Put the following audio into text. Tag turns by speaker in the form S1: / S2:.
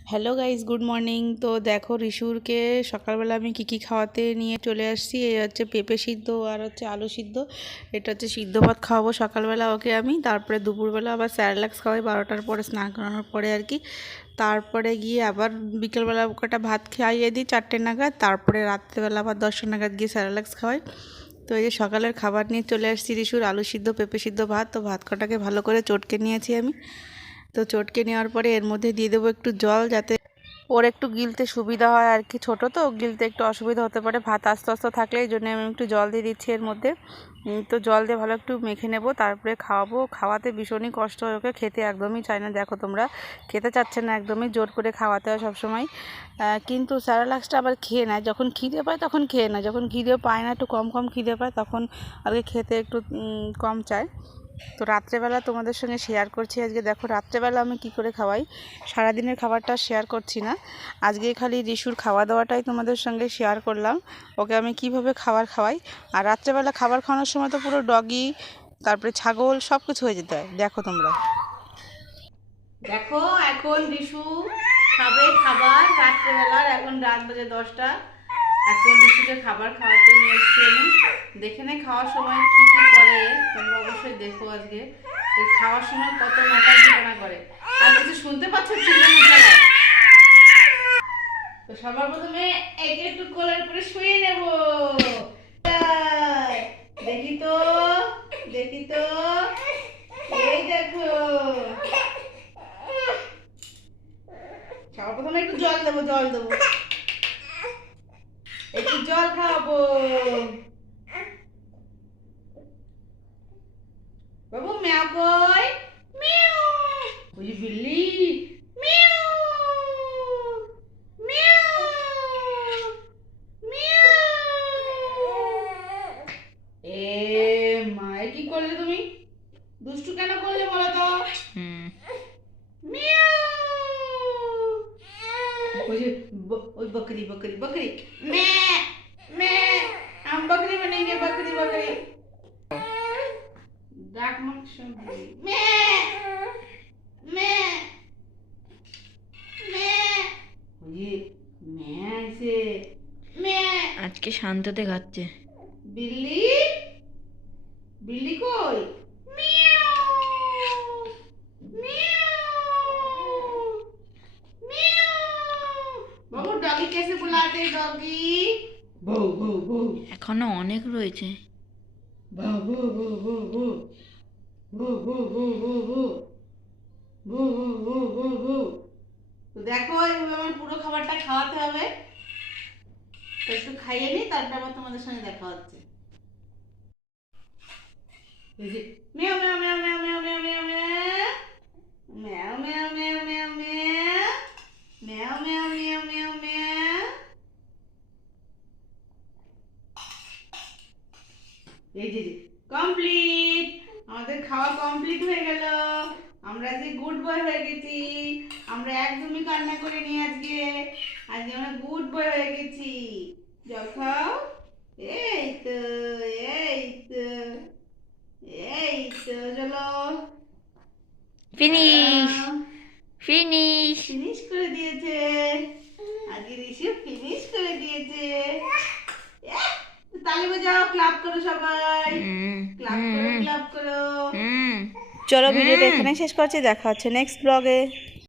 S1: Hello guys good morning তো দেখো, রিশুরকে সকালবেলা আমি কী কী খাওয়াতে নিয়ে চলে আসছি। এই হচ্ছে পেঁপে সিদ্ধ আর হচ্ছে আলু সিদ্ধ। এটা হচ্ছে সিদ্ধ ভাত খাওয়াবো সকালবেলা ওকে আমি। তারপরে দুপুরবেলা আবার স্যারলাক্স খাওয়াই। বারোটার পরে স্নান করানোর পরে আর কি। তারপরে গিয়ে আবার বিকেলবেলা কটা ভাত খাইয়ে দিই, চারটে নাগাদ। তারপরে রাত্রেবেলা আবার দশটা নাগাদ গিয়ে স্যারলাক্স খাওয়াই। তো এই যে সকালের খাবার নিয়ে চলে আসছি রিশুর আলু সিদ্ধ, পেঁপে সিদ্ধ ভাত। তো ভাত কটাকে ভালো করে চটকে নিয়েছি আমি। তো চটকে নেওয়ার পরে এর মধ্যে দিয়ে দেবো একটু জল যাতে ওর একটু গিলতে সুবিধা হয় আর কি ছোটো, তো গিলতে একটু অসুবিধা হতে পারে। ভাত আস্তে আস্তে থাকলে এই জন্য আমি একটু জল দিয়ে দিচ্ছি এর মধ্যে। তো জল দিয়ে ভালো একটু মেখে নেব, তারপরে খাওয়াবো। খাওয়াতে ভীষণই কষ্ট হয় ওকে, খেতে একদমই চায় না। দেখো তোমরা, খেতে চাচ্ছে না, একদমই জোর করে খাওয়াতে হয় সবসময়। কিন্তু স্যারালাক্সটা আবার খেয়ে নেয়। যখন খিদে পায় তখন খেয়ে নেয়। যখন খিদে পায় না, একটু কম কম খিদে পায়, তখন আর খেতে একটু কম চায়। তো রাত্রেবেলা তোমাদের সঙ্গে শেয়ার করছি আজকে। দেখো, রাত্রেবেলা আমি কি করে খাওয়াই? সারাদিনের খাবারটা শেয়ার করছি না। আজকে খালি রিশুর খাওয়া দাওয়াটাই তোমাদের সঙ্গে শেয়ার করলাম। ওকে আমি কীভাবে খাবার খাওয়াই? আর রাত্রেবেলা খাবার খাওয়ানোর সময় তো পুরো ডগি তারপরে ছাগল সব কিছু হয়ে যেতে হয়। দেখো তোমরা। দেখো, এখন রিশু খাবে খাবার রাত্রেবেলার, এখন রাত বাজে দশটা। এখন রিশুকে খাবার খাওয়াতে নিয়ে এসছি আমি। দেখে নে খাওয়ার সময় কি কি করে, তোমরা অবশ্যই দেখো আজকে। খাওয়ার সময় কত নাটক ঘটনা করে। আর কিছু শুনতে পাচ্ছ তো সবার প্রথমে একে একটু কোলের উপরে শুয়ে নেব। দেখি তো দেখি তো। এই দেখো। সবার প্রথমে একটু জল দেবো জল দেবো। জল খাব। বাবু ম্যাও কই? মিউ ওই বিল্লি। এ মায়ের কি করলে তুমি? দুষ্টু কেন বলো তো? ওই বকরি বকরি বকরি। ম্যা
S2: আজকে শান্ত
S1: খাচ্ছে। বিল্লি? বিল্লি কই?
S2: এখনও অনেক রয়েছে।
S1: বউ বউ বউ। দেখো এইভাবে আমার পুরো খাবারটা খাওয়াতে হবে একটু খাইয়ে তারপরে তোমাদের সঙ্গে দেখা হচ্ছে এই কমপ্লিট আমাদের খাওয়া কমপ্লিট হয়ে গেল। আমরা যে গুড বয় হয়ে গেছি। আমরা একদমই কান্না করে নি আজকে। আজকে আমরা গুড বয় হয়ে গেছি। যখন এই তো এই তো এই তো চলো।
S2: ফিনিশ ফিনিশ
S1: ফিনিশ করে দিয়েছে। আজকে ঋষি ফিনিশ করে দিয়েছে। তালি বাজাও ক্লাব করো সবাই। ক্লাব করো চলো ভিডিওটা এখানে শেষ করছি দেখা হচ্ছে নেক্সট ব্লগে